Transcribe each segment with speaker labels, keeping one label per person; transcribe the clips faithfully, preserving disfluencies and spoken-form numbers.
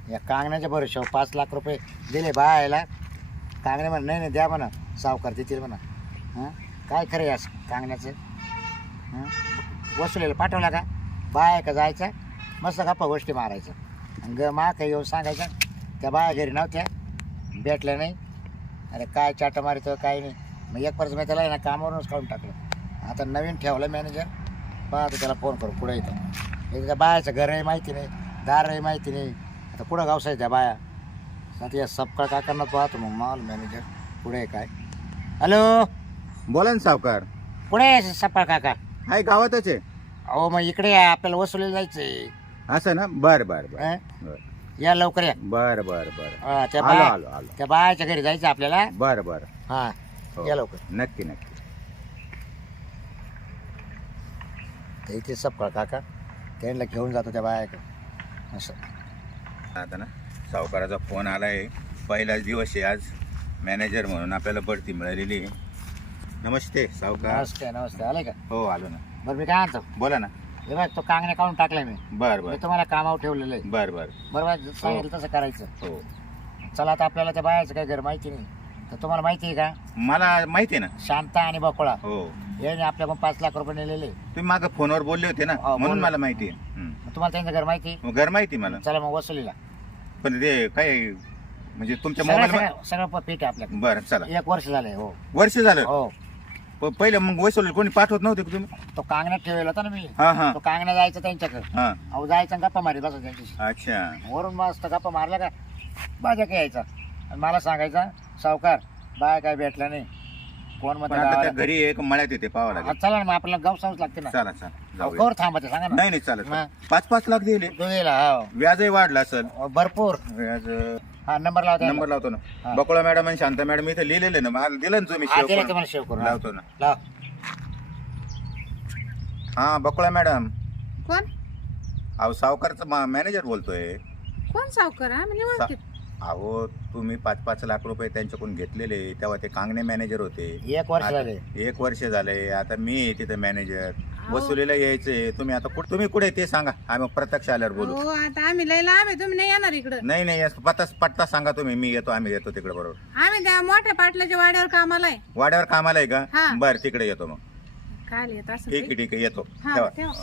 Speaker 1: या कांगण्याच्या भरोशावर पाच लाख रुपये दिले बायाला. कांगणे म्हणा नाही नाही द्या म्हणा, सावकार देतील म्हणा. हां काय खरं या कांगण्याचं? हां वसुलीला पाठवला का बाया का जायचा मस्त गप्पा गोष्टी मारायचं. आणि ग मा काही येऊन सांगायचं त्या बाया घरी नव्हत्या, भेटल्या नाही. अरे काय चाटा मारितो काय नाही. मग एक वर्ष मी त्याला आहे ना कामावरूनच काढून टाकलं. आता नवीन ठेवलं मॅनेजर, पाहतो त्याला फोन करू पुढे येतं. एकदा बायाचं घरही माहिती नाही, दारही माहिती नाही. आता पुढं गावसाय त्या बाया. आता या सपकाळ काकांना पाहतो मग माल मॅनेजर पुढे काय. हॅलो
Speaker 2: बोला ना सावकार.
Speaker 1: पुढे आहे सपकाळ काका.
Speaker 2: हाय गावातच आहे.
Speaker 1: अहो मग इकडे या, आपल्याला वसुलीला जायचंय.
Speaker 2: असं ना, बर बर बर
Speaker 1: हं?
Speaker 2: बर
Speaker 1: या लवकर या.
Speaker 2: बर बर बर
Speaker 1: हा, त्या
Speaker 2: आलो
Speaker 1: बाया
Speaker 2: आलो आलो
Speaker 1: त्या बायाच्या घरी जायचं आपल्याला.
Speaker 2: बर बर
Speaker 1: हा
Speaker 2: हो.
Speaker 1: या लवकर.
Speaker 2: नक्की नक्की.
Speaker 1: ते इथे सपकाळ काका त्यांना घेऊन जातो त्या बायाकडे असं.
Speaker 2: आता ना सावकाराचा फोन आलाय. पहिलाच दिवस आहे आज मॅनेजर म्हणून आपल्याला बढती मिळालेली आहे. नमस्ते सावकार.
Speaker 1: नमस्ते नमस्ते. आले का?
Speaker 2: हो आलो ना.
Speaker 1: बरं मी काय म्हणतो,
Speaker 2: बोला ना.
Speaker 1: हे बघ तो कांगण्या काढून टाकलाय मी.
Speaker 2: बर
Speaker 1: मी
Speaker 2: बर
Speaker 1: तुम्हाला कामावर ठेवलेलं आहे.
Speaker 2: बर बर
Speaker 1: बरोबर सांगितलं तसं करायचं.
Speaker 2: हो.
Speaker 1: चला आता आपल्याला त्या बायाचं काही घर माहिती नाही, तर तुम्हाला माहिती आहे का
Speaker 2: मला माहिती आहे ना.
Speaker 1: शांता आणि बकोळा
Speaker 2: हो.
Speaker 1: याने आपल्याकडून पाच लाख रुपये नेलेले.
Speaker 2: तुम्ही मागं फोनवर बोलले होते ना,
Speaker 1: हो,
Speaker 2: म्हणून
Speaker 1: बोललो.
Speaker 2: मला माहिती आहे. हं.
Speaker 1: मग तुम्हाला त्यांचं घर माहिती?
Speaker 2: मग घर माहिती मला.
Speaker 1: चला मग वसुलीला.
Speaker 2: पण ते काय म्हणजे तुमच्या
Speaker 1: सगळं
Speaker 2: मोबाईल
Speaker 1: सगळं सगळं पीठ आहे आपल्याकडे.
Speaker 2: बरं चला.
Speaker 1: एक वर्ष झालंय. हो
Speaker 2: वर्ष झालं.
Speaker 1: हो.
Speaker 2: प- पहिलं मग वैसवले कोणी पाठवत नव्हते का तुम्ही?
Speaker 1: तो कांगण्यात ठेवलेला होता ना मी.
Speaker 2: हा हा
Speaker 1: तो कांगण्या जायचं त्यांच्याकडे.
Speaker 2: हा.
Speaker 1: अहो जायचं आणि गप्पा मारी बसा त्यांच्याशी.
Speaker 2: अच्छा.
Speaker 1: वरून मस्त गप्पा मारल्या का माझ्या काय यायचा आणि मला सांगायचा सावकार बाया काय भेटला नाही. कोण
Speaker 2: पण
Speaker 1: म्हणतो
Speaker 2: आता त्या
Speaker 1: गावाला?
Speaker 2: घरी एक मळ्यात येते पाहावं
Speaker 1: हा,
Speaker 2: लागेल.
Speaker 1: चला ना मग आपल्याला गाव सांगूच लागते ना.
Speaker 2: चला चला
Speaker 1: अहो,
Speaker 2: जाऊया.
Speaker 1: कवर थांबायचं सांगा ना.
Speaker 2: नाही नाही चालत.
Speaker 1: हा.
Speaker 2: पाच पाच लाख दिले.
Speaker 1: तो गेला. हो
Speaker 2: व्याजही वाढलं असेल.
Speaker 1: अहो, भरपूर.
Speaker 2: व्याज
Speaker 1: हा नंबर लावता
Speaker 2: नंबर लावतो ना.
Speaker 1: हा.
Speaker 2: बकुळा मॅडम आणि शांता मॅडम इथे लिहिलेले ना, मला दिलं ना तुम्ही
Speaker 1: हा
Speaker 2: शेव
Speaker 1: दिला
Speaker 2: करून.
Speaker 1: तुम्हाला शेव करून. हा.
Speaker 2: लावतो ना.
Speaker 1: लाव.
Speaker 2: हा बकुळा मॅडम.
Speaker 3: कोण
Speaker 2: अहो सावकारचा मॅनेजर बोलतोय.
Speaker 3: कोण सावकार हा म्हणजे
Speaker 2: सा-
Speaker 3: ओळखीत
Speaker 2: अहो तुम्ही पाच पाच लाख रुपये त्यांच्याकडून घेतलेले, तेव्हा ते कांगणे मॅनेजर होते.
Speaker 1: एक वर्ष
Speaker 2: आता-
Speaker 1: झाले.
Speaker 2: एक वर्ष झाले. आता मी आहे तिथे मॅनेजर.
Speaker 3: अहो.
Speaker 2: वसुलीला यायचे. तुम्ही आता कुठे तुम्ही कुठे ते सांगा, आम्ही प्रत्यक्ष आल्यावर बोलू.
Speaker 3: हो आता आम्ही लय लांब आहे, तुम्ही नाही येणार इकडं.
Speaker 2: नाही नाही यास- पत्ता पत्ता सांगा तुम्ही, मी येतो. आम्ही येतो तिकडे बरोबर.
Speaker 3: आम्ही त्या मोठ्या पाटलाच्या वाड्यावर कामाला आहे.
Speaker 2: वाड्यावर कामाला आहे
Speaker 3: हा.
Speaker 2: का? बरं तिकडे येतो मग.
Speaker 3: काय येत असं
Speaker 2: ठीक आहे ठीक आहे येतो.
Speaker 3: हा,
Speaker 2: ठेवा.
Speaker 3: ठेवा.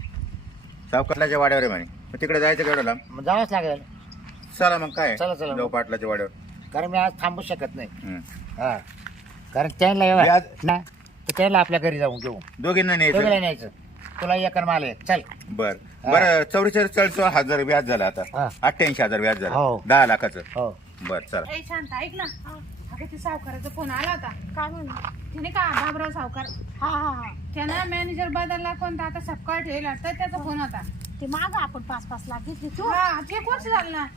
Speaker 2: सावकारलाच्या वाड्यावर आहे म्हणे. मग तिकडे जायचं केवढं लांब?
Speaker 1: मग जावंच लागेल.
Speaker 2: चला मग काय
Speaker 1: चला, चला.
Speaker 2: जाऊ पाटलाच्या वाड्यावर.
Speaker 1: कारण मी आज थांबू शकत नाही.
Speaker 2: हं.
Speaker 1: हा कारण त्यांना एवढं-
Speaker 2: व्याज-
Speaker 1: ना तर त्यांना आपल्या घरी जाऊन घेऊ.
Speaker 2: दोघींना
Speaker 1: दोघीला
Speaker 2: न्यायचं.
Speaker 1: न्यायचं. तुला एक आणि मला एक. चल.
Speaker 2: बर
Speaker 1: हा.
Speaker 2: बरं चौवेचाळीस चाळीस हजार व्याज झालं आता.
Speaker 1: हा.
Speaker 2: अठ्ठ्याऐंशी हजार व्याज झालं.
Speaker 1: हो.
Speaker 2: दहा लाखाचं.
Speaker 1: हो
Speaker 2: बर चला.
Speaker 3: ए शांत ऐक ना. अगं ते सावकाराचा फोन आला होता. काय म्हणून त्याने का बाबराव सावकार. हा हा हा त्यानं मॅनेजर बदलला कोणता आता सपकाळ ठेवला तर त्याचा फोन होता.
Speaker 4: ते माग आपण पाच पाच लाख घेतले तू
Speaker 3: हा ते एक वर्ष झालं ना.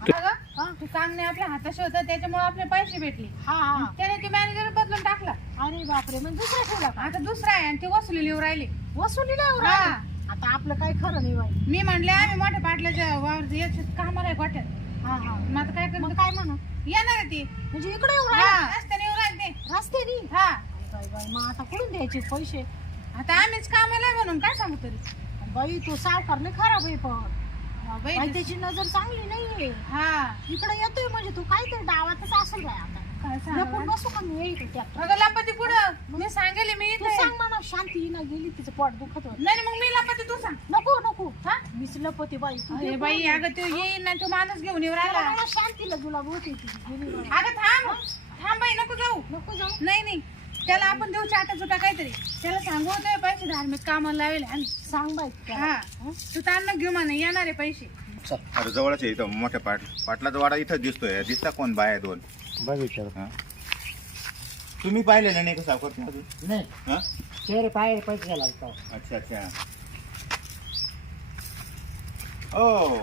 Speaker 3: अगं ते कांगणे आपल्या हाताशी होतं त्याच्यामुळे आपले पैसे भेटले.
Speaker 4: हा हा
Speaker 3: त्याने ते मॅनेजर बदलून टाकला.
Speaker 4: अरे बापरे म्हणजे दुसरा ठेवला का
Speaker 3: आता दुसरा आहे आणि ते वसुली लिहून राहिले.
Speaker 4: वसुलीला एवढं
Speaker 3: हा.
Speaker 4: आलं? आता आपलं काही खरं नाही बाई.
Speaker 3: मी म्हणले आम्ही मोठ्या पाटलाच्या वावर याच्यात कामाला आहे गोठ्यात.
Speaker 4: हा हा
Speaker 3: मग आता काय
Speaker 4: मग
Speaker 3: करतो
Speaker 4: काय म्हणू
Speaker 3: येणार आहे ती.
Speaker 4: म्हणजे इकडे एवढं
Speaker 3: हा
Speaker 4: आलं?
Speaker 3: रस्त्याने येऊन राहिले ते.
Speaker 4: रस्त्यानी
Speaker 3: हा
Speaker 4: बाई बाई मग आता कुठून द्यायचे पैसे
Speaker 3: आता आम्हीच कामाला आहे म्हणून काय सांगू तरी.
Speaker 4: बाई तो सावकार नाही खराब आहे पण
Speaker 3: हा, बाई,
Speaker 4: बाई त्याची नजर चांगली नाहीये.
Speaker 3: हा
Speaker 4: इकडे येतोय म्हणजे तू काहीतरी डावातच असेल बाई आता
Speaker 3: काय
Speaker 4: लपून
Speaker 3: सांगू
Speaker 4: बसू का मी येईल ट्रॅक्टर
Speaker 3: अगं लपती पुढं मी सांगेल मी
Speaker 4: तू
Speaker 3: इथे
Speaker 4: सांग म्हणा शांती ना गेली तिचं पोट दुखत होत
Speaker 3: नाही नाही, मग मी लपती तू सांग.
Speaker 4: नको नको
Speaker 3: हा
Speaker 4: मीच लपती बाई तू
Speaker 3: अरे
Speaker 4: दे
Speaker 3: बाई
Speaker 4: बोलून.
Speaker 3: अगं तू येईन ना तू माणूस घेऊन येऊ
Speaker 4: त्याला
Speaker 3: राहिला.
Speaker 4: मला शांतीला जुलाब होती ती गेली बाई.
Speaker 3: अगं थांब थांब बाई नको जाऊ.
Speaker 4: नको जाऊ
Speaker 3: नाही नाही त्याला आपण देऊ चाटा चुटा काहीतरी. त्याला सांगू होतोय पैसे धार्मिक कामाला लावेल आम्ही.
Speaker 4: सांग बाई त्याला.
Speaker 3: हा तू ताण घेऊ म्हणा येणार आहे पैसे.
Speaker 1: चल
Speaker 2: अरे जवळच आहे इथं मोठ्या पाट पाटलाचा वाडा इथं दिसतोय. दिसता कोण बाय दोन?
Speaker 1: बघ विचार.
Speaker 2: हा. तुम्ही पाहिलेलं नाही का सावकार तुम्ही अजून?
Speaker 1: नाही
Speaker 2: हा?
Speaker 1: चेहरे पाय पैसे घ्यायला लागतो.
Speaker 2: अच्छा अच्छा. ओ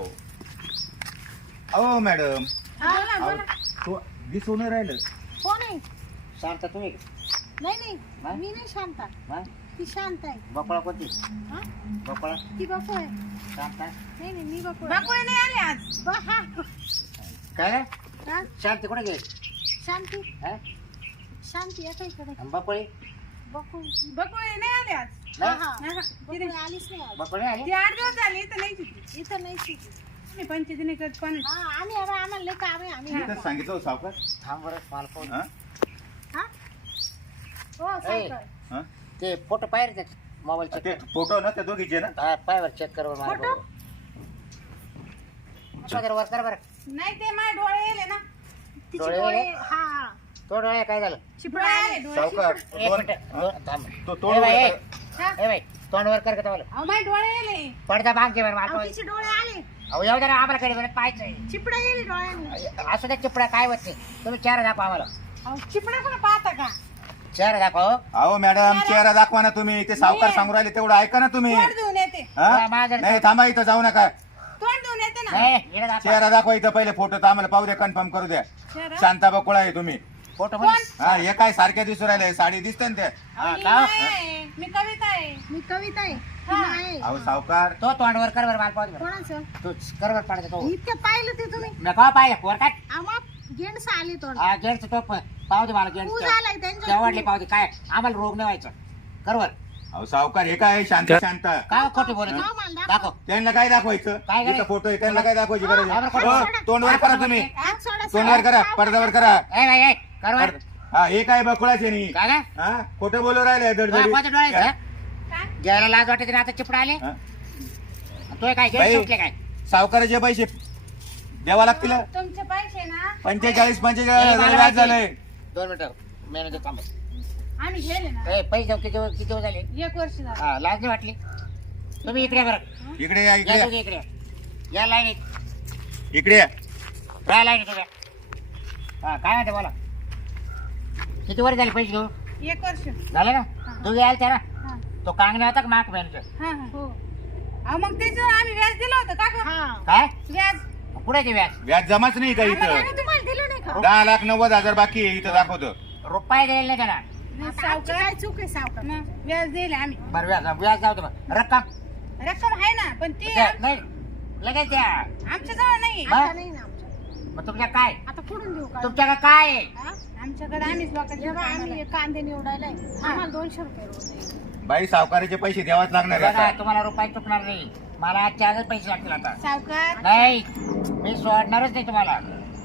Speaker 2: ओ मॅडम.
Speaker 3: हा, बोला बोला.
Speaker 2: तो दिसून नाही राहिलं.
Speaker 4: कोण आहे
Speaker 1: शांत तुम्ही
Speaker 4: नाही
Speaker 1: हा?
Speaker 4: नाही मी नाही शांत
Speaker 1: हा
Speaker 4: ती शांत आहे
Speaker 1: बकोळा कोणती?
Speaker 4: हा?
Speaker 1: बकोळा
Speaker 4: ती बापू आहे
Speaker 1: शांत आहे?
Speaker 4: नाही नाही मी बापू
Speaker 3: बाकुळे नाही आले आज.
Speaker 4: बा हा
Speaker 1: काय रे?
Speaker 4: हा?
Speaker 1: शांती कुठे गेली?
Speaker 4: शांती
Speaker 1: हा?
Speaker 4: शांती येते इकडे
Speaker 1: आणि बकोळी
Speaker 4: बापू
Speaker 3: बकुळे नाही आले आज.
Speaker 4: हा
Speaker 1: नाही?
Speaker 4: हा
Speaker 3: हा,
Speaker 4: बापू
Speaker 3: तिथे-
Speaker 4: आलीच नाही आज.
Speaker 1: बकोळी आली?
Speaker 3: ती आठ दिवस झाली तर नाही तिथे.
Speaker 4: इथं नाही शिकली.
Speaker 3: मी पंचायतीने करत कोणी
Speaker 4: हा आम्ही आम्ही- आम्हाला लय काम आहे आम्ही
Speaker 2: मी तर सांगितलं हो, सावकार
Speaker 1: थांब बरं मला पाहू दे.
Speaker 2: हा?
Speaker 4: हा हो सावकार
Speaker 2: हा?
Speaker 1: ते फोटो पाहिजे ते मोबाईल
Speaker 2: ते
Speaker 1: चेक
Speaker 2: फोटो ना त्या दोघीचे ना
Speaker 1: कर पायवर चेक कर बरं मला
Speaker 4: फोटो?
Speaker 1: बघू. वगैरे वर कर बरं
Speaker 3: नाही ते माझे डोळे येले ना
Speaker 4: तिचे
Speaker 1: डोळे
Speaker 4: डोळे
Speaker 1: वगैरे?
Speaker 4: हा
Speaker 1: तो डोळे काय झालं
Speaker 4: चिपळे
Speaker 3: डोळे
Speaker 4: आले
Speaker 3: आले डोळे
Speaker 2: सावकार
Speaker 1: एक
Speaker 2: दोन-
Speaker 1: मिनिट दोन- थांब
Speaker 2: तो
Speaker 1: ए
Speaker 2: तोंड
Speaker 1: बाई, ए.
Speaker 2: वर-
Speaker 3: हा?
Speaker 1: ए बाई तोंड वर कर का तुम्हाला
Speaker 3: अहो माझे डोळे येले
Speaker 1: पडदा बांध घे बरं मला
Speaker 4: अहो,
Speaker 1: पाहू दे.
Speaker 4: तिचे डोळे आले
Speaker 1: अहो येऊ दे ना आम्हाला कडे बरं पाहायचंय
Speaker 4: चिपळे गेले डोळ्यांनी
Speaker 1: असं त्या चिपडा काय होत नाही तुम्ही चेहरा दाखवा आम्हाला
Speaker 3: अहो चिपडा पण पाहता का
Speaker 1: चेहरा दाखवा हो.
Speaker 2: अहो मॅडम चेहरा दाखवा ना तुम्ही ते सावकार सांगू राहिले तेवढं ऐका ना तुम्ही
Speaker 3: तोंड देऊन येते
Speaker 2: हा?
Speaker 1: हा, माझं-
Speaker 2: नाही थांबा इथं जाऊ नका
Speaker 3: तोंड देऊन येते ना
Speaker 1: नाही इकडे दाखवा
Speaker 2: चेहरा दाखवा इथं पहिले फोटो तर आम्हाला पाहू द्या कन्फर्म करू द्या
Speaker 3: चेहरा?
Speaker 2: शांता बकुळा आहे तुम्ही
Speaker 1: फोटो
Speaker 3: कोण?
Speaker 1: मध्ये
Speaker 2: हा हे काय सारख्या दिसू राहिले साडी दिसते ना ते
Speaker 3: अहो,
Speaker 1: हा,
Speaker 3: मी
Speaker 1: का?
Speaker 3: माया आहे. मी कविता आहे
Speaker 4: मी कविता आहे
Speaker 3: हा.
Speaker 4: ती आहे.
Speaker 2: अहो सावकार
Speaker 1: तो तोंड वर कर बरं मला पाहू दे बरं.
Speaker 4: कोणाचं
Speaker 1: तू कर बरं पडदा तो
Speaker 4: इतकं पाहिलं ते तुम्ही
Speaker 1: मी का पाहिजे वर काय
Speaker 4: आम्हाला गेंड्स आले तोंड
Speaker 1: हा गेटचं तो प- पाहू दे मला
Speaker 4: तू
Speaker 1: गेट
Speaker 4: झालाय त्यांच्या
Speaker 1: शेवटले पाहू दे काय आम्हाला रोग नाही व्हायचा करवर
Speaker 2: अहो सावकार हे काय शांत शांत
Speaker 1: काय खोटी बोलत
Speaker 4: हा,
Speaker 1: आहे?
Speaker 4: मला
Speaker 1: दाखव
Speaker 2: त्यांना काय दाखवायचं
Speaker 1: काय करायचं?
Speaker 2: इथं फोटो आहे त्यांना काय दाखवायची गरज
Speaker 1: हा, बरं,
Speaker 2: आहे?
Speaker 1: खोटं
Speaker 2: हो, तोंडवर करा तुम्ही
Speaker 4: हात सोडा
Speaker 2: तोंडवर करा पडद्यावर करा
Speaker 1: ए बाई ए करवर
Speaker 2: हा हे काय बकुळाचे नाही
Speaker 1: काय काय
Speaker 2: हा खोटं बोलू राहिले दडदडी
Speaker 1: कोणत्या डोळ्याचं
Speaker 3: काय?
Speaker 1: घ्यायला लाज वाटते ना आता चिपडा आले
Speaker 2: हा?
Speaker 1: तो काय गेट
Speaker 2: बाई.
Speaker 1: सुटले काय
Speaker 2: सावकाराचे पैसे द्यावा लागतील हा?
Speaker 3: तुमचे पैसे ना
Speaker 2: पंचेचाळीस पंचेचाळीस हजार व्याज झालंय
Speaker 1: दोन मिनिटं मेहनत थांब
Speaker 3: आम्ही गेले ना
Speaker 1: ए पैसे देऊ, किती दिवस- किती दिवस झाले
Speaker 3: एक वर्ष झालं
Speaker 1: हा लाज नाही वाटली तुम्ही इकडे या बरं
Speaker 2: इकडे या
Speaker 1: या
Speaker 2: इकडे या.
Speaker 1: तुम्ही इकडे या. या लाईनीत
Speaker 2: इकडे या.
Speaker 1: राहा लाईनीत तुम्ही हा काय म्हणते बोला किती वर झाले पैसे घेऊ
Speaker 3: एक वर्ष
Speaker 1: झाले ना तू यायला त्याला
Speaker 3: हा
Speaker 1: तो कांगणे होता का माक मॅनेजर
Speaker 3: हा हा. हो अहो मग त्याचं आम्ही व्याज दिलं होतं का गं?
Speaker 4: हा
Speaker 1: काय
Speaker 3: व्याज
Speaker 1: कुठे ते व्याज
Speaker 2: व्याज जमाच नाही का इथं
Speaker 4: त्याने तुम्हाला दिलं नाही का
Speaker 2: दहा लाख नव्वद हजार बाकी आहे इथं दाखवतो
Speaker 1: रुपये द्यायला नाही त्याला
Speaker 3: नाही,
Speaker 4: आता आमची
Speaker 3: सावकार
Speaker 4: काय चूक आहे सावकार
Speaker 3: ना, व्याज दिले आम्ही
Speaker 1: बरं व्याज व्याज जाऊ दे बरं. रक्कम
Speaker 3: रक्कम आहे ना पण ती
Speaker 1: द्या, नाही लगेच द्या
Speaker 3: आमच्या जवळ नाही
Speaker 1: बा-
Speaker 4: आता नाही ना आमच्या
Speaker 1: मग तुमच्या काय
Speaker 4: आता कुठून देऊ का
Speaker 1: तुमच्याकडे काय आहे?
Speaker 4: हा?
Speaker 3: आमच्याकडे आम्हीच लोकांच्या
Speaker 4: जेव्हा
Speaker 3: कामाला
Speaker 4: आम्ही कांदे निवडायला आम्हाला दोनशे रुपये रोज आहे.
Speaker 2: बाई सावकाराचे पैसे द्यावाच लागणार आहे
Speaker 1: बघा
Speaker 2: आता.
Speaker 1: तुम्हाला रुपये चुकणार नाही मला आजच्या आजच पैसे लागतील आता
Speaker 3: सावकार
Speaker 1: नाही मी सोडणारच नाही तुम्हाला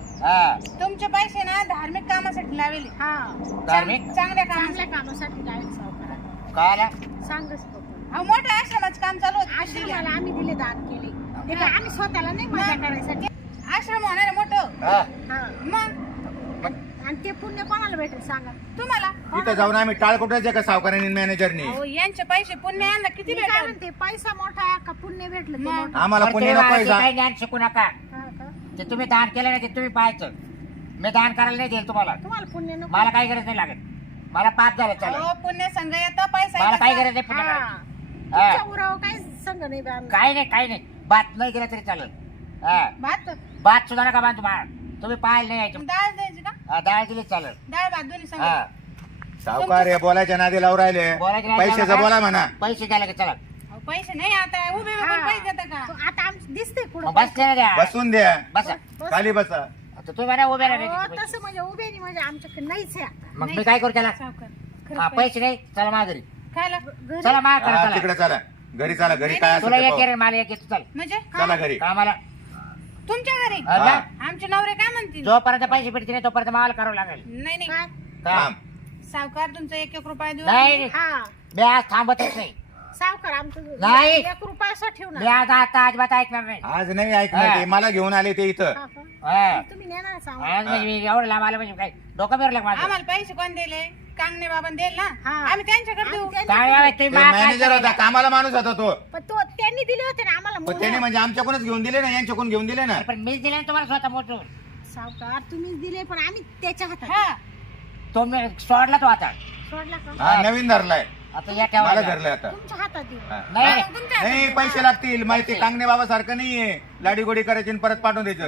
Speaker 1: हा
Speaker 3: तुमचे पैसे ना धार्मिक कामासाठी लावेले
Speaker 4: हा
Speaker 1: धार्मिक
Speaker 3: चांग- चांगल्या
Speaker 4: चांगल्या
Speaker 3: कामासाठी
Speaker 4: कामासाठी डायरेक्ट सावकाराला
Speaker 1: काय आला
Speaker 4: सांगच बघू
Speaker 3: अहो मोठ्या आश्रमाचं काम चालू होतं
Speaker 4: आश्रमाला आम्ही दिले दान केले ते काय आम्ही स्वतःला नाही मजा करायसाठी
Speaker 3: आश्रम होणार आहे मोठं
Speaker 1: हा
Speaker 4: हा
Speaker 3: मग
Speaker 4: आणि ते पुण्य कोणाला भेटेल सांगा
Speaker 3: तुम्हाला
Speaker 2: इथं जाऊन आम्ही टाळ कुठे का सावकारांनी मॅनेजरनी
Speaker 3: अहो यांचे पैसे पुण्य यांना किती
Speaker 4: मी काय
Speaker 3: भेटल
Speaker 4: म्हणते पैसा मोठा का पुण्य भेटलं ते
Speaker 3: मग.
Speaker 4: मोठं
Speaker 2: आम्हाला
Speaker 1: बरं,
Speaker 2: पुण्य
Speaker 1: तुम्ही
Speaker 2: नको
Speaker 1: मला ते
Speaker 2: आहे
Speaker 1: काही ज्ञान शिकू नका
Speaker 4: हा का?
Speaker 1: ते तुम्ही दान केलं नाही ते तुम्ही पाहायचं मी दान करायला नाही देईल तुम्हाला
Speaker 4: तुम्हाला पुण्य नको
Speaker 1: मला काही गरज नाही लागत मला पाच झालं चालेल
Speaker 3: अहो पुण्य संघ येतं पैसा
Speaker 1: मला काही
Speaker 3: येतं.
Speaker 1: गरज नाही पुण्य
Speaker 4: हा.
Speaker 1: करायची. हा.
Speaker 4: तुमच्या उरावर काही संग नाही बा आम्हाला.
Speaker 1: काही नाही काही नाही बात नाही गेलं तरी चालेल हा
Speaker 3: भात
Speaker 1: बात सुद्धा नका बांधू मा तुम्ही पाहायला नाही यायचं
Speaker 3: डाळ द्यायची का
Speaker 1: हा, डाळ दिली चालेल
Speaker 3: डाळ भात दोन्ही संघ
Speaker 1: हा
Speaker 2: सावकार हे बोलायच्या नादी लावून राहिले
Speaker 1: बोलायच्या नादी
Speaker 2: पैशाचं
Speaker 1: लावू
Speaker 2: बोला
Speaker 1: नका.
Speaker 2: म्हणा
Speaker 1: पैसे द्यायला का चला
Speaker 3: अहो, पैसे नाही आता उभे उभे
Speaker 4: हा.
Speaker 3: पैसे देता का
Speaker 4: तो आता आमचं दिसतंय
Speaker 1: मग
Speaker 4: कुठं
Speaker 1: बसले ना द्या
Speaker 2: बसून द्या
Speaker 1: बसा
Speaker 4: बस.
Speaker 2: खाली बसा
Speaker 1: आता तुम्ही म्हणा उभे
Speaker 4: अहो,
Speaker 1: राहिले
Speaker 4: तसं म्हणजे उभे नाही म्हणजे आमच्याकडे नाहीच आहे आता
Speaker 1: मग मी काय करू त्याला
Speaker 3: सावकार
Speaker 1: हा
Speaker 3: खरंच
Speaker 1: पैसे नाही चला मा घरी
Speaker 3: खायला
Speaker 4: घरी
Speaker 1: चला मा
Speaker 2: हा,
Speaker 1: करा
Speaker 2: तिकडे
Speaker 1: चला
Speaker 2: चला घरी चला घरी काय
Speaker 1: तुला
Speaker 2: असेल
Speaker 1: एक
Speaker 2: ते
Speaker 1: येईल मला एक येतो चल
Speaker 3: म्हणजे
Speaker 2: पाहू. चला घरी
Speaker 1: कामाला
Speaker 3: तुमच्या घरी
Speaker 1: हा
Speaker 2: हा.
Speaker 1: ना?
Speaker 3: आमचे नवरे काय म्हणतील
Speaker 1: जोपर्यंत पैसे भेटतील नाही तोपर्यंत मला करावं लागेल
Speaker 3: नाही नाही
Speaker 4: काय
Speaker 1: का
Speaker 2: थांब.
Speaker 3: सावकार तुमचा एक एक रुपया देऊ
Speaker 1: नाही
Speaker 4: हा
Speaker 1: मी आज थांबतच नाही
Speaker 4: सावकार आमचं
Speaker 1: नाही.
Speaker 4: एक रुपया असं
Speaker 1: मी
Speaker 4: ठेवणार
Speaker 1: आज आता अजिबात ऐकणार नाही
Speaker 2: आज नाही ऐकणार
Speaker 1: हा.
Speaker 2: ते मला घेऊन आले ते इथं
Speaker 4: हा का?
Speaker 1: हा.
Speaker 4: तुम्ही नेणार सांगा
Speaker 1: आज म्हणजे मी एवढं लांब आलं म्हणजे काय डोकं बिरलं माझं
Speaker 3: आम्हाला पैसे कोण दिले कांगणे बाबा देईल ना
Speaker 4: हा.
Speaker 3: आम्ही त्यांच्याकडे देऊ
Speaker 4: आम्ही
Speaker 1: काय बाबा, तुम्ही मा- काय
Speaker 2: मॅनेजर होता
Speaker 1: करायला?
Speaker 2: कामाला माणूस होता तो
Speaker 4: पण तो त्यांनी दिले होते ना आम्हाला
Speaker 2: पण
Speaker 4: मोहर.
Speaker 2: त्याने म्हणजे आमच्याकडूनच घेऊन दिले ना यांच्याकडून घेऊन दिले ना
Speaker 1: पण मीच दिले ना तुम्हाला स्वतः मोठून
Speaker 4: सावकार तुम्हीच दिले पण आम्ही त्याच्या हातात
Speaker 3: हा
Speaker 1: तो मी सोडला तो आता
Speaker 4: सोडला का
Speaker 2: हा नवीन धरलाय
Speaker 1: आता या
Speaker 2: मला
Speaker 1: ठेवा
Speaker 2: धरलंय आता
Speaker 4: तुमच्या हातात दिले
Speaker 2: हा.
Speaker 1: नाही
Speaker 3: मग तुमच्या
Speaker 2: नाही पैसे लागतील माहिती कांगणे बाबा सारखं नाहीये लाडी गोडी करायची आणि परत पाठवून द्यायचं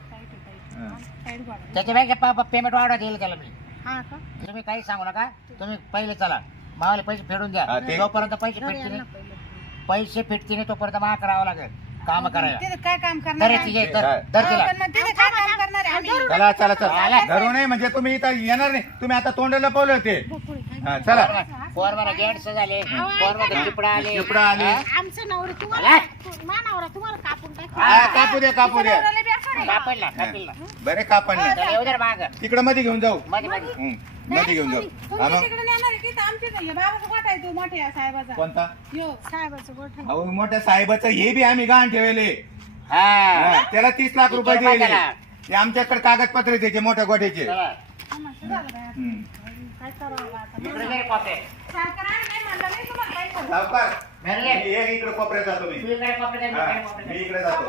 Speaker 2: हा.
Speaker 3: साईड बघा.
Speaker 1: त्याच्यापेक्षा पेमेंट वाढवा देईल त्याला मी
Speaker 4: हा का
Speaker 1: तुम्ही काही सांगू नका तुम्ही पहिले चला मावाले पैसे फेडून द्या
Speaker 2: हा, ते-
Speaker 1: जोपर्यंत पैसे
Speaker 4: घरी
Speaker 1: फिटतील
Speaker 4: आणा
Speaker 1: नाही
Speaker 4: पहिलं.
Speaker 1: पैसे फिटतील नाही तोपर्यंत मला करावं लागेल काम करायला
Speaker 3: तिथे काय काम करणार
Speaker 1: तर
Speaker 3: आहे?
Speaker 1: ये,
Speaker 2: ते
Speaker 1: तर
Speaker 2: काय?
Speaker 1: तर
Speaker 3: हो,
Speaker 1: तिला
Speaker 3: पण मग तिथे काय काम करणार आहे आम्ही
Speaker 2: चला चला
Speaker 1: आला.
Speaker 2: चला धरू नाही म्हणजे तुम्ही इथं येणार नाही तुम्ही आता तोंड लपवले होते
Speaker 4: बकुळी काय?
Speaker 2: हा, चला
Speaker 1: फोर मला जेंट्स झाले
Speaker 4: अहो,
Speaker 1: फोर मध्ये
Speaker 4: ऐका ना.
Speaker 1: चिपडा आले
Speaker 2: चिपडा आले.
Speaker 1: हा?
Speaker 4: आमचं नवरा तुम्हाला मा नवरा तुम्हाला कापून काय
Speaker 1: हा, कापू दे कापू दे
Speaker 3: नवऱ्याला बी असं नाही.
Speaker 1: कापेल ना कापेल ना
Speaker 2: बरे कापण नाही
Speaker 1: त्याला येऊ दे रे माग
Speaker 2: तिकडं मध्ये घेऊन जाऊ
Speaker 1: मध्ये मध्ये
Speaker 2: हं, मध्ये घेऊन जाऊ हा
Speaker 3: तुमच्या
Speaker 2: मग
Speaker 3: तिकडे नेणार आहे की इथं आमच्या इथं? हे बाबाचा गोठा आहे तो मोठ्या साहेबाचा
Speaker 2: कोणता
Speaker 3: यो
Speaker 4: साहेबाचं गोठ आहे.
Speaker 2: अहो मोठ्या साहेबाचं हे बी आम्ही गहाण ठेवले
Speaker 1: हा
Speaker 2: त्याला तीस लाख रुपये
Speaker 1: किती रुपये
Speaker 2: दिले
Speaker 1: त्याला?
Speaker 2: ते आमच्याकडे कागदपत्र आहे त्याचे मोठ्या गोठ्याचे
Speaker 1: चला.
Speaker 3: तमाशा झाला बाई.
Speaker 2: हं.
Speaker 4: काय करावं आता
Speaker 1: इकडे घे रे कॉपरे.
Speaker 3: साखर आणि नाही म्हणलं नाही तुम्हाला काही करू.
Speaker 2: सावकार
Speaker 1: मॅनेजर,
Speaker 2: मी हे इकडे कोपऱ्यात जातो मी
Speaker 1: तू इकडे कॉपरे दे, मी
Speaker 2: हा,
Speaker 1: इकडे कॉपरे
Speaker 2: मी
Speaker 1: दे.
Speaker 2: इकडे जातो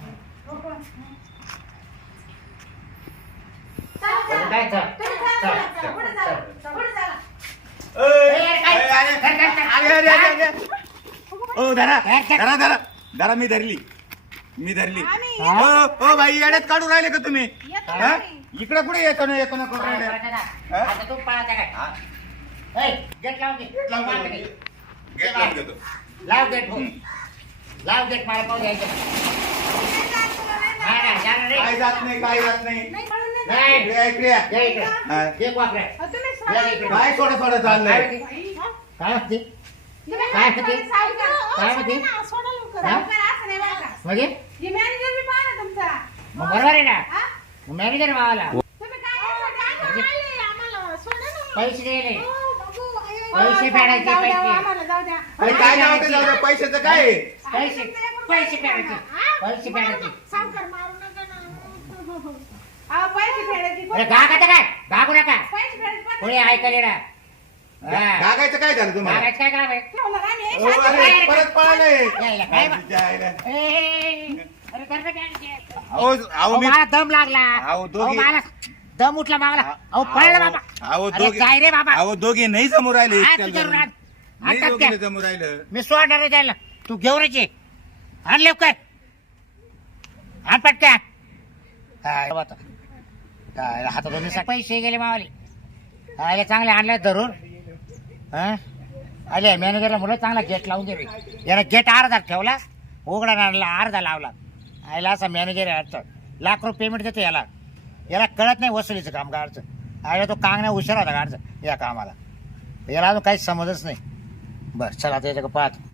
Speaker 3: चला, चला.
Speaker 1: काय चल?
Speaker 3: तुम्ही चला,
Speaker 1: चल,
Speaker 3: चला, चला. पुढे चला, पुढे चला.
Speaker 2: अय,
Speaker 1: ए, काय?
Speaker 2: अय, अय,
Speaker 1: काय, काय, काय?
Speaker 2: अरे, अरे, अरे, अरे. ओ धरा धरा धरा धरा मी धरली मी धरली
Speaker 3: आम्ही
Speaker 2: ओ ओ बाई येड्यात काढून राहिले का तुम्ही
Speaker 3: येतो
Speaker 2: हा?
Speaker 3: आम्ही.
Speaker 2: इकडे कुठे येतो ना येतो ना करून राहिले हा?
Speaker 1: आता तू पळायचा काय? ए, गेट लाव घे.
Speaker 2: लावून
Speaker 1: लाव
Speaker 2: घेतो.
Speaker 1: घे.
Speaker 2: गेट लावून घेतो
Speaker 1: लाव गेट हो.
Speaker 2: हं.
Speaker 1: लाव गेट मला पाहू द्यायचं.
Speaker 3: नाही जात तुला, नाही जात.
Speaker 1: नाही, नाही, जाणार रे.
Speaker 2: काय जात नाही काय जात नाही
Speaker 3: नाही, म्हणून नाही जात.
Speaker 1: नाही.
Speaker 2: इकडे या, इकडे या.
Speaker 1: ये इकडे.
Speaker 2: हा.
Speaker 1: ये कॉपरे.
Speaker 3: अहो, तुम्ही
Speaker 1: या
Speaker 3: सावकार.
Speaker 1: इकडे.
Speaker 2: काय सोडा सोडा चाललंय
Speaker 3: बाई, हा?
Speaker 1: काय म्हणते?
Speaker 3: तुम्ही
Speaker 1: काय
Speaker 3: सावकार,
Speaker 1: म्हणते?
Speaker 3: सावकार.
Speaker 1: काय म्हणते?
Speaker 4: सोडा ना, सोडा लवकर.
Speaker 1: हा?
Speaker 3: सावकार असं नाही बरं का.
Speaker 1: म्हणजे
Speaker 3: हे मॅनेजर बी पाहा ना तुमचा.
Speaker 1: मग बरोबर आहे ना
Speaker 3: हा?
Speaker 1: मॅनेजर मावाला
Speaker 3: तुम्ही काय करता?
Speaker 4: आम्ही आले, आम्हाला सोडा ना.
Speaker 1: पैसे दिले
Speaker 4: हो, बाबू, आयो,
Speaker 1: पैसे
Speaker 3: हो,
Speaker 1: फेडायचे,
Speaker 3: जाऊ द्या,
Speaker 1: पैसे.
Speaker 3: आम्हाला जाऊ द्या.
Speaker 2: अरे काय जाऊ दे, जाऊ दे, पैशाचं काय आहे?
Speaker 1: पैसे पैसे फेडायचे
Speaker 4: हा?
Speaker 1: पैसे फेडायचे
Speaker 4: सावकार मारू नका ना.
Speaker 3: अहो, पैसे फेडायचे.
Speaker 1: अरे गाग आता काय गागू नका
Speaker 3: पैसे फेडायचे पण
Speaker 1: पुढे ऐकले ना हा.
Speaker 2: गागायचं काय झालं तुम्हाला
Speaker 1: गागायचं काय काम आहे
Speaker 3: ठेवणार आम्ही. हे
Speaker 2: ओ,
Speaker 3: शांत
Speaker 2: अरे
Speaker 3: राहा.
Speaker 2: परत पळालंय
Speaker 1: यायला काय बा-
Speaker 2: आजीच्या आईला.
Speaker 1: ए, अरे कर ना काय?
Speaker 2: अहो अहो
Speaker 1: अहो,
Speaker 2: मी
Speaker 1: मला दम लागला
Speaker 2: अहो,
Speaker 1: अहो,
Speaker 2: दोघी-
Speaker 1: मला दम उठला मागला अहो पळलं बाबा
Speaker 2: अहो
Speaker 1: अरे,
Speaker 2: दोघे
Speaker 1: काय रे बाबा
Speaker 2: अहो दोघे नाही समोर राहिले
Speaker 1: हा,
Speaker 2: इतक्या
Speaker 1: तुझ्या
Speaker 2: जण.
Speaker 1: रुणात.
Speaker 2: नाही
Speaker 1: हातात
Speaker 2: दोघीला
Speaker 1: द्या.
Speaker 2: समोर राहिलं
Speaker 1: मी सोडणार नाही त्याला तू घेऊनच ये आण लवकर आण पटक्या काय बाबा काय हातातून सा- पैसे गेले मावाले आले चांगले आणले धरून हा आले मॅनेजरला म्हणलं चांगला गेट लावून दे रे. याला गेट अर्धा ठेवला उघडा आणला अर्धा लावला आयला असा मॅनेजर आहे अडचण लाख रुपये पेमेंट देतो याला याला कळत नाही वसुलीचं काम गाडचं आयला तो कांगण्या हुशार होता गाडचं या कामाला याला अजून काहीच समजच नाही बरं चला आता याच्या पाहत